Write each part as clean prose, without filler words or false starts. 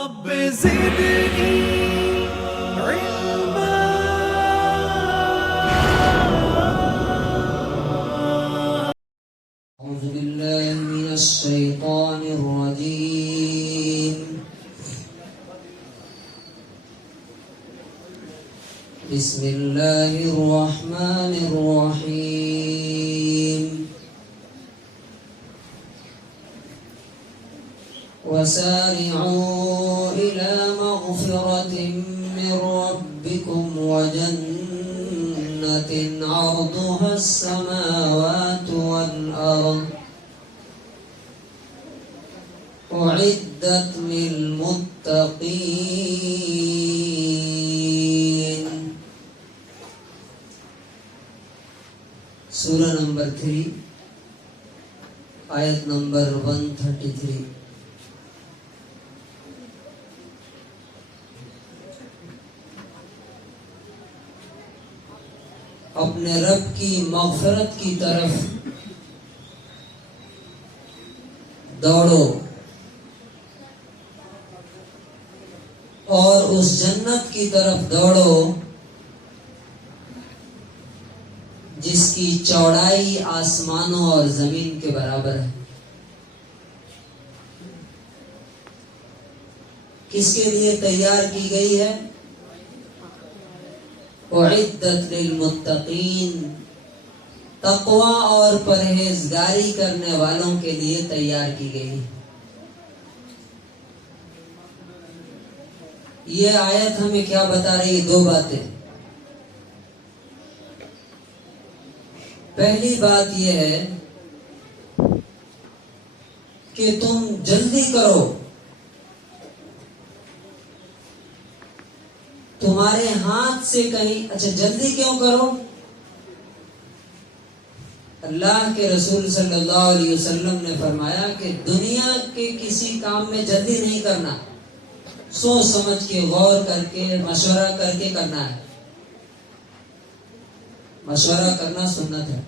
رب زدني علما. أعوذ بالله من الشيطان الرجيم. بسم الله الرحمن الرحيم. وسارعوا إلى مغفرة من ربكم وجنة عرضها السماوات والأرض أعدت للمتقين. سورہ نمبر 3 آیت نمبر 133. اپنے رب کی مغفرت کی طرف دوڑو اور اس جنت کی طرف دوڑو جس کی چوڑائی آسمانوں اور زمین کے برابر ہے. کس کے لیے تیار کی گئی ہے؟ اعدت للمتقین، تقوی اور پرہیزگاری کرنے والوں کے لیے تیار کی گئی. یہ آیت ہمیں کیا بتا رہی ہے؟ 2 باتیں. پہلی بات یہ ہے کہ تم جلدی کرو، تمہارے ہاتھ سے کہیں. اچھا جلدی کیوں کرو؟ اللہ کے رسول صلی اللہ علیہ وسلم نے فرمایا کہ دنیا کے کسی کام میں جلدی نہیں کرنا، سوچ سمجھ کے غور کر کے مشورہ کر کے کرنا ہے. مشورہ کرنا سنت ہے،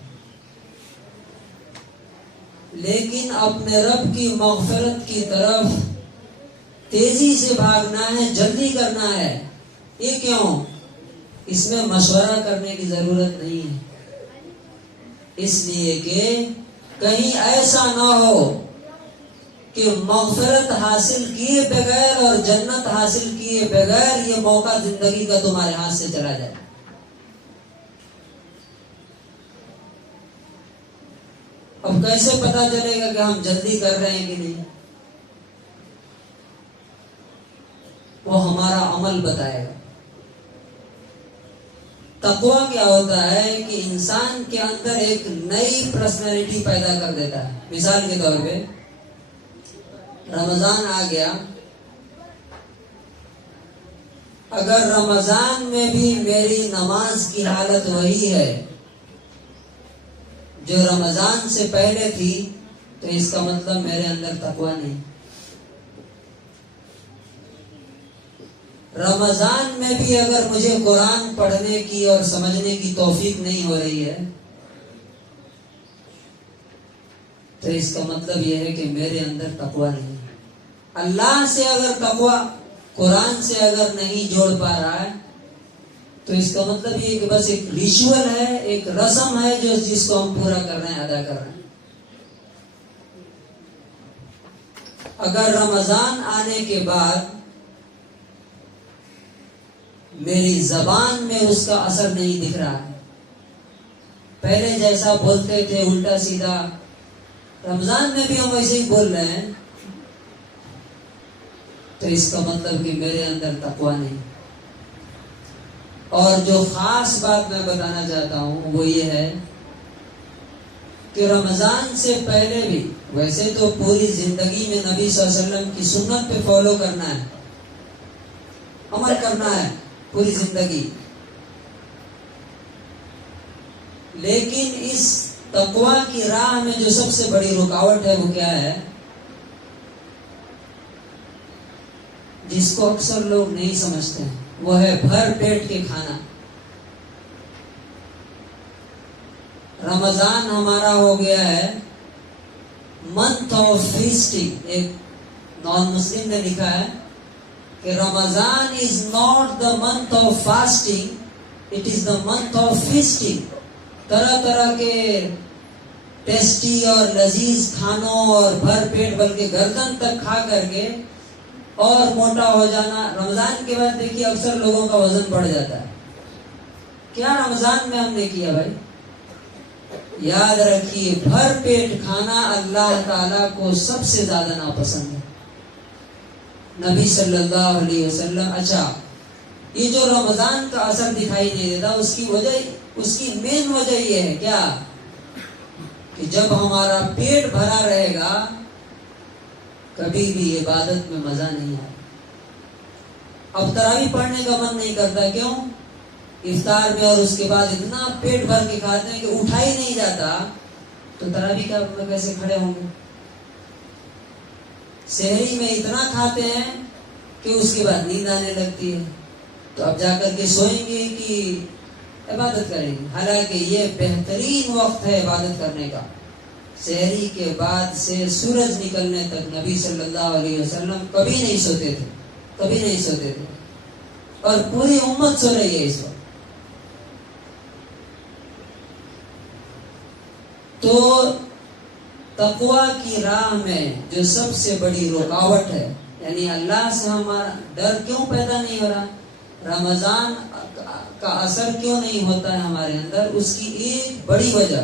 لیکن اپنے رب کی مغفرت کی طرف تیزی سے بھاگنا ہے، جلدی کرنا ہے. یہ کیوں؟ اس میں مشورہ کرنے کی ضرورت نہیں ہے، اس لیے کہ کہیں ایسا نہ ہو کہ مغفرت حاصل کیے بغیر اور جنت حاصل کیے بغیر یہ موقع زندگی کا تمہارے ہاتھ سے چلا جائے. اب کیسے پتا چلے گا کہ ہم جلدی کر رہے ہیں کہ نہیں؟ وہ ہمارا عمل بتائے گا. تقوی کیا ہوتا ہے کہ انسان کے اندر ایک نئی پرسنالٹی پیدا کر دیتا ہے. مثال کے طور پہ رمضان آ گیا، اگر رمضان میں بھی میری نماز کی حالت وہی ہے جو رمضان سے پہلے تھی تو اس کا مطلب میرے اندر تقوی نہیں. رمضان میں بھی اگر مجھے قرآن پڑھنے کی اور سمجھنے کی توفیق نہیں ہو رہی ہے تو اس کا مطلب یہ ہے کہ میرے اندر تقوی نہیں. اللہ سے اگر تقوی قرآن سے اگر نہیں جوڑ پا رہا ہے تو اس کا مطلب یہ کہ بس ایک ریچول ہے، ایک رسم ہے جس کو ہم پورا کر رہے ہیں، ادا کر رہے ہیں. اگر رمضان آنے کے بعد میری زبان میں اس کا اثر نہیں دکھ رہا ہے، پہلے جیسا بولتے تھے الٹا سیدھا، رمضان میں بھی ہم ویسے ہی بول رہے ہیں، تو اس کا مطلب کہ میرے اندر تقوی نہیں. اور جو خاص بات میں بتانا چاہتا ہوں وہ یہ ہے کہ رمضان سے پہلے بھی ویسے تو پوری زندگی میں نبی صلی اللہ علیہ وسلم کی سنت پہ فالو کرنا ہے، عمل کرنا ہے پوری زندگی، لیکن اس تقوی کی راہ میں جو سب سے بڑی رکاوٹ ہے وہ کیا ہے؟ جس کو اکثر لوگ نہیں سمجھتے ہیں، وہ ہے بھر پیٹ کے کھانا. رمضان ہمارا ہو گیا ہے منتھ آف فیسٹنگ. ایک نان مسلم نے لکھا ہے کہ رمضان is not the month of fasting, it is the month of feasting. طرح طرح کے ٹیسٹی اور لذیذ کھانوں اور بھر پیٹ بلکہ گردن تک کھا کر کے اور موٹا ہو جانا. رمضان کے بعد دیکھیے اکثر لوگوں کا وزن بڑھ جاتا ہے. کیا رمضان میں ہم نے کیا بھائی؟ یاد رکھیے بھر پیٹ کھانا اللہ تعالیٰ کو سب سے زیادہ ناپسند ہے. نبی صلی اللہ علیہ وسلم. اچھا یہ جو رمضان کا اثر دکھائی نہیں دیتا اس کی مین وجہ یہ ہے کیا کہ جب ہمارا پیٹ بھرا رہے گا کبھی بھی عبادت میں مزہ نہیں آئے. اب تراویح پڑھنے کا من نہیں کرتا. کیوں؟ افطار میں اور اس کے بعد اتنا پیٹ بھر کے کھاتے ہیں کہ اٹھا ہی نہیں جاتا. تو تراویح کا کیسے کھڑے ہوں گے؟ سحری میں اتنا کھاتے ہیں کہ اس کے بعد نیند آنے لگتی ہے. تو اب جا کر کے سوئیں گے کہ عبادت کریں گے؟ حالانکہ یہ بہترین وقت ہے عبادت کرنے کا. سحری کے بعد سے سورج نکلنے تک نبی صلی اللہ علیہ وسلم کبھی نہیں سوتے تھے اور پوری امت سو رہی ہے اس وقت. تو تقویٰ کی راہ میں جو سب سے بڑی رکاوٹ ہے یعنی اللہ سے ہمارا ڈر کیوں پیدا نہیں ہو رہا، رمضان کا اثر کیوں نہیں ہوتا ہے ہمارے اندر، اس کی ایک بڑی وجہ،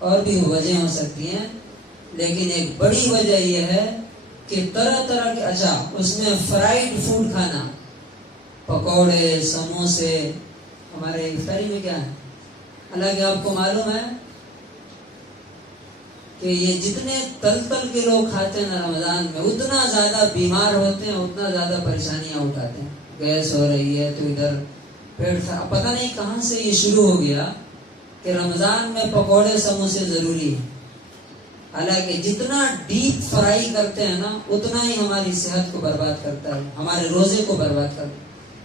اور بھی وجہ ہو سکتی ہیں لیکن ایک بڑی وجہ یہ ہے کہ طرح طرح کے اس میں فرائیڈ فوڈ کھانا، پکوڑے، سموسے. ہمارے افطاری میں کیا ہے؟ حالانکہ آپ کو معلوم ہے کہ یہ جتنے تل کے لوگ کھاتے ہیں نا رمضان میں اتنا زیادہ بیمار ہوتے ہیں، اتنا زیادہ پریشانیاں اٹھاتے ہیں. گیس ہو رہی ہے تو ادھر پیٹ پتہ نہیں کہاں سے یہ شروع ہو گیا کہ رمضان میں پکوڑے سموسے ضروری ہے. حالانکہ جتنا ڈیپ فرائی کرتے ہیں نا اتنا ہی ہماری صحت کو برباد کرتا ہے، ہمارے روزے کو برباد کرتا ہے.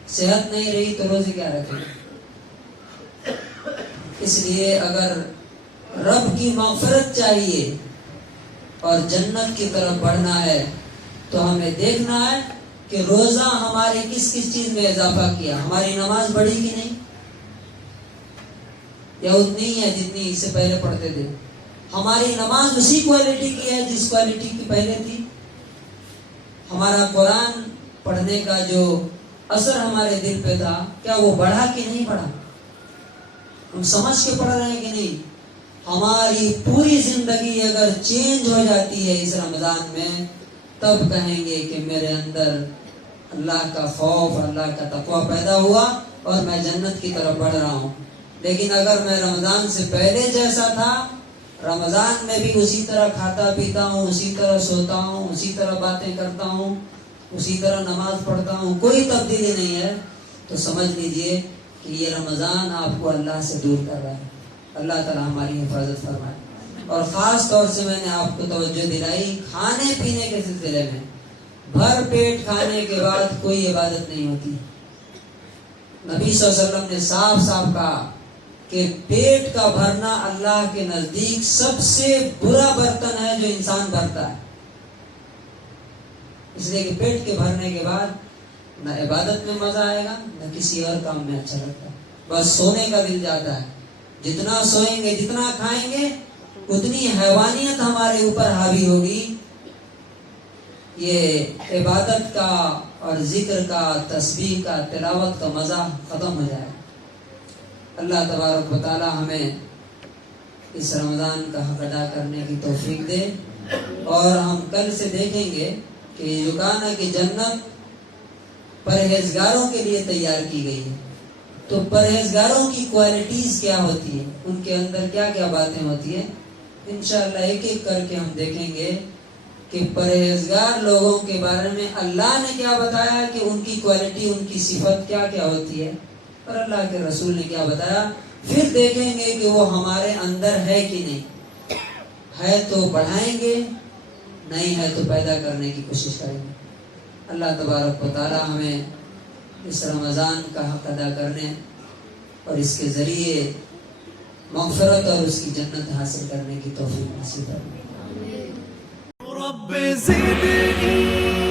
صحت نہیں رہی تو روزے کیا رکھیں؟ اس لیے اگر رب کی مغفرت چاہیے اور جنت کی طرف بڑھنا ہے تو ہمیں دیکھنا ہے کہ روزہ ہمارے کس چیز میں اضافہ کیا. ہماری نماز بڑھی کہ نہیں، یا اتنی ہے جتنی اس سے پہلے پڑھتے تھے؟ ہماری نماز اسی کوالٹی کی ہے جس کوالٹی کی پہلے تھی. ہمارا قرآن پڑھنے کا جو اثر ہمارے دل پہ تھا کیا وہ بڑھا کہ نہیں بڑھا؟ ہم سمجھ کے پڑھ رہے ہیں کہ نہیں؟ ہماری پوری زندگی اگر چینج ہو جاتی ہے اس رمضان میں تب کہیں گے کہ میرے اندر اللہ کا خوف، اللہ کا تقویٰ پیدا ہوا اور میں جنت کی طرف بڑھ رہا ہوں. لیکن اگر میں رمضان سے پہلے جیسا تھا، رمضان میں بھی اسی طرح کھاتا پیتا ہوں، اسی طرح سوتا ہوں، اسی طرح باتیں کرتا ہوں، اسی طرح نماز پڑھتا ہوں، کوئی تبدیلی نہیں ہے، تو سمجھ لیجئے کہ یہ رمضان آپ کو اللہ سے دور کر رہا ہے. اللہ تعالیٰ ہماری حفاظت فرمائے. اور خاص طور سے میں نے آپ کو توجہ دلائی کھانے پینے کے سلسلے میں. بھر پیٹ کھانے کے بعد کوئی عبادت نہیں ہوتی. نبی صلی اللہ علیہ وسلم نے صاف کہا کہ پیٹ کا بھرنا اللہ کے نزدیک سب سے برا برتن ہے جو انسان بھرتا ہے. اس لیے کہ پیٹ کے بھرنے کے بعد نہ عبادت میں مزہ آئے گا نہ کسی اور کام میں اچھا لگتا ہے. بس سونے کا دل جاتا ہے. جتنا سوئیں گے جتنا کھائیں گے اتنی حیوانیت ہمارے اوپر حاوی ہوگی. یہ عبادت کا اور ذکر کا، تسبیح کا، تلاوت کا مزہ ختم ہو جائے. اللہ تبارک و تعالی ہمیں اس رمضان کا حق ادا کرنے کی توفیق دے. اور ہم کل سے دیکھیں گے کہ جو کہا نا کہ جنت پرہیزگاروں کے لیے تیار کی گئی ہے. تو پرہیزگاروں کی کوالٹیز کیا ہوتی ہے، ان کے اندر کیا کیا باتیں ہوتی ہیں، انشاءاللہ ایک ایک کر کے ہم دیکھیں گے کہ پرہیزگار لوگوں کے بارے میں اللہ نے کیا بتایا کہ ان کی کوالٹی، ان کی صفت کیا کیا ہوتی ہے، اور اللہ کے رسول نے کیا بتایا. پھر دیکھیں گے کہ وہ ہمارے اندر ہے کہ نہیں ہے، تو بڑھائیں گے، نہیں ہے تو پیدا کرنے کی کوشش کریں گے. اللہ تبارک و تعالی ہمیں اس رمضان کا حق ادا کرنے اور اس کے ذریعے مغفرت اور اس کی جنت حاصل کرنے کی توفیق نصیب فرمائے. رب زدنی